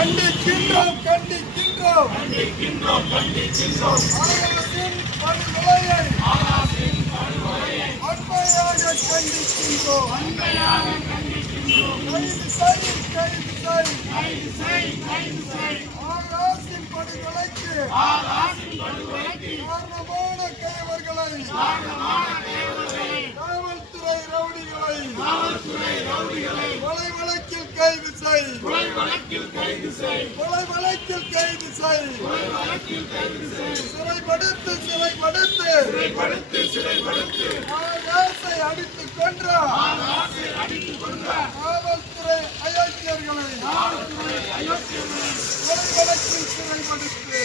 கண்டிக்கின்றோம் கண்டிக்கின்றோம் கண்டிக்கின்றோம் அரசின் படுகொலையை அன்மையாக கண்டிக்கின்றோம். கைது செய் அரசின் படுகொலைக்கு காரணமான கைவர்களை காவல்துறை ரவுடிகளை கொலை வழக்கில் கைது செய். சிறைப்படுத்து ஆகாசை அடித்துக் கொன்ற காவல்துறை அயோக்கியர்களை கொலை வழக்கில் சிறைப்படுத்து.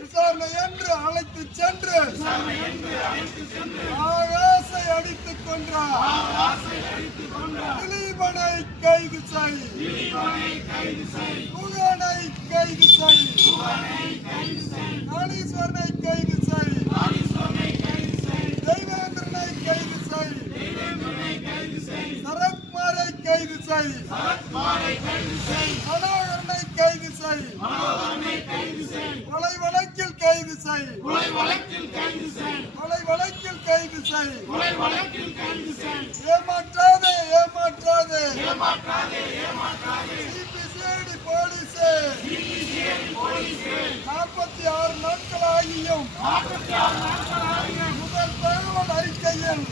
விசாரணை என்று அழைத்து சென்று ஆகாசை அடித்துக் கொன்ற திலீபனை கைது செய். குகனை கைது செய். நாளீஸ்வரனை கைது செய். தெய்வேந்திரனை கைது செய். சரத்குமாரை கைது செய். மனோகரனை கைது செய். கொலை வழக்கில் கைது செய். ஏமாற்றாதே சிபிசிஐடி போலீஸே 46 நாட்கள் ஆகியும் முதல் தகவல் அறிக்கையில்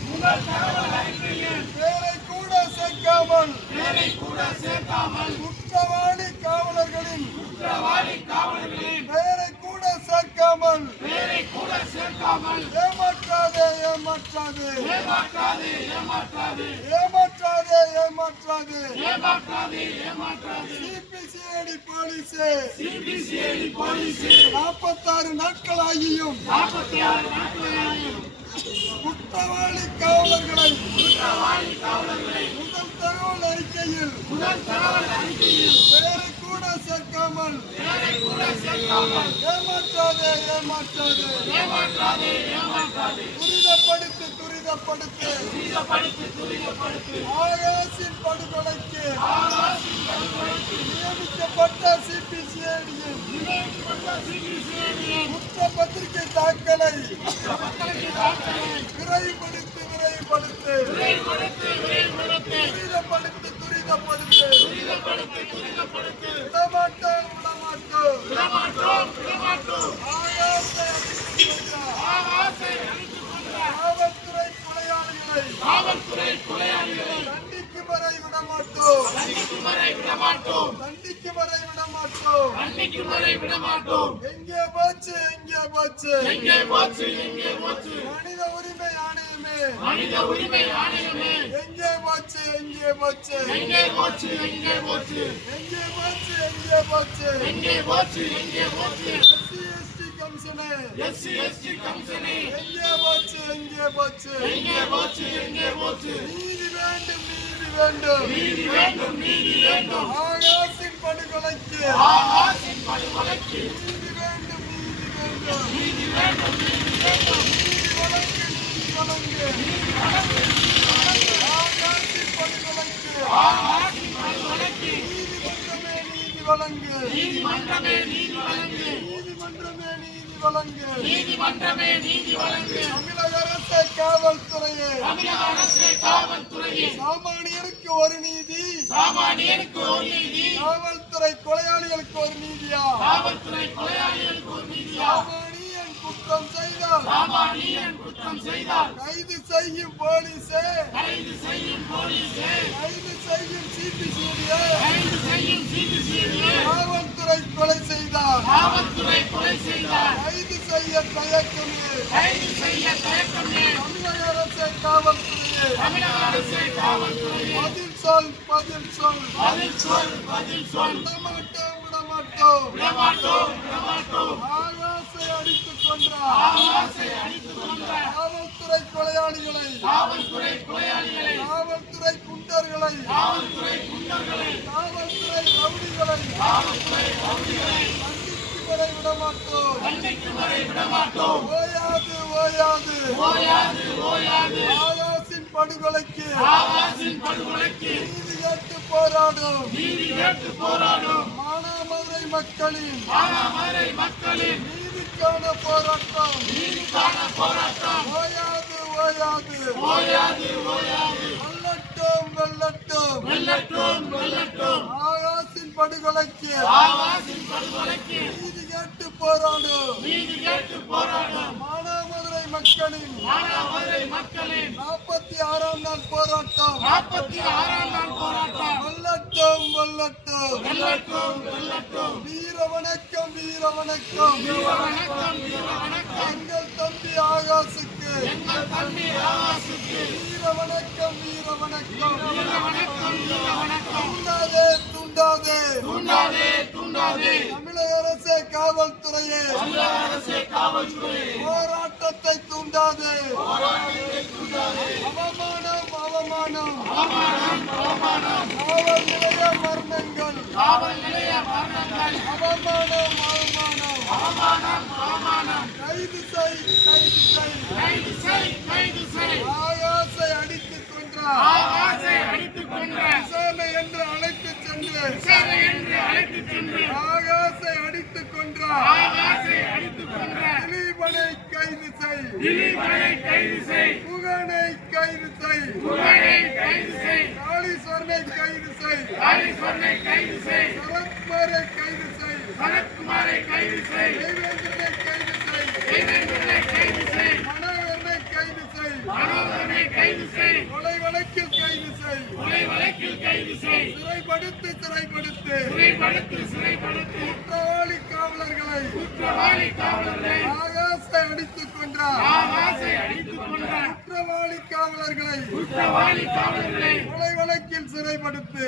பேரை கூட சேர்க்காமல் குற்றவாளி காவலர்களின் பெயரை கூட சேர்க்காமல் ஏமாற்றாதே சிபிசிஐடி போலீஸே 46 நாட்கள் ஆகியும் குற்றவாளி காவலர்களை முதல் தகவல் அறிக்கையில் பெயரை கூட சேர்க்காமல் ஏமாற்றாதே துரிதப்படுத்து ஆகாசின் படுகொலைக்கு நியமிக்கப்பட்ட சிபிசிஐடியின் குற்றப்பத்திரிகை தாக்கலை விரைவுபடுத்து விடமாட்டோம் ஆகாசை காவல்துறை கொலையாளிகளை தண்டிக்கும் வரை விடமாட்டோம். எங்கே போச்சு மனித உரிமை ஆணையமே எங்கே போச்சு எஸ்சி கமிஷனே எங்கே போச்சு நீதி வேண்டும் ஆகாசின் படுகொலைக்கு நீதி வேண்டும் ஆகாசின் படுகொலைக்கு நீதிமன்றமே நீதி வழங்கு தமிழக அரசே காவல்துறையே சாமானியருக்கு ஒரு நீதி காவல்துறை கொலையாளிகளுக்கு ஒரு நீதியா சாமானியன் குற்றம் செய்தால் கைது செய்யும் போலீஸே கைது செய்யும் சிபிசிஐடியே காவல்துறை கொலை செய்தால் கைது செய்ய தயக்கமே தமிழக அரசே காவல்துறையே பதில் சொல் விடமாட்டோம் ஆகாசை அடித்துக் கொன்ற காவல்துறை கொலையாளிகளை காவல்துறை குண்டர்களை காவல்துறை ரவுடிகளை தண்டிக்கும் வரை விடமாட்டோம் ஓயாது ஆகாசின் படுகொலைக்கு ஆகாசின் படுகொலைக்கு நீதி கேட்டு போராடும் நீதி கேட்டு போராடும் மானாமதுரை மக்களின் நீதிக்கான போராட்டம் ஓயாது ஓயாது ஓயாது வெல்லட்டும் வெல்லட்டும் வெல்லட்டும் ஆகாசின் படுகொலைக்கு ஆகாசின் படுகொலைக்கு நீதி கேட்டு போராடும் நீதி கேட்டு போராடும் மானாமதுரை மக்களின் 46ஆம் நாள் போராட்டம் 46ஆம் நாள் போராட்டம் வெல்லட்டும் வெல்லட்டும் வீர வணக்கம் வீர வணக்கம் எங்கள் தம்பி ஆகாசுக்கு வீர வணக்கம் தூண்டாதே தமிழக அரசே காவல்துறையே போராட்டத்தை தூண்டாதே அவமானம் காவல் நிலைய மரணங்கள் அவமானம் கைது செய் ஆகாசை அடித்துக் கொன்றார் விசாரணை என்று அழைத்துச் சென்று ஆகாசை அடித்துக் கொன்றார் திலீபனை கைது செய் புகனை கைது செய் காளீஸ்வரனை கைது செய் சரத்குமாரை கைது செய் தேவேந்திரனை கைது செய் மனோகரனை கைது செய் கொலை வழக்கில் கைது செய் சிறைப்படுத்து குற்றவாளி காவலர்களை ஆகாசை அடித்துக் கொன்றார் குற்றவாளி காவலர்களை கொலை வழக்கில் சிறைப்படுத்து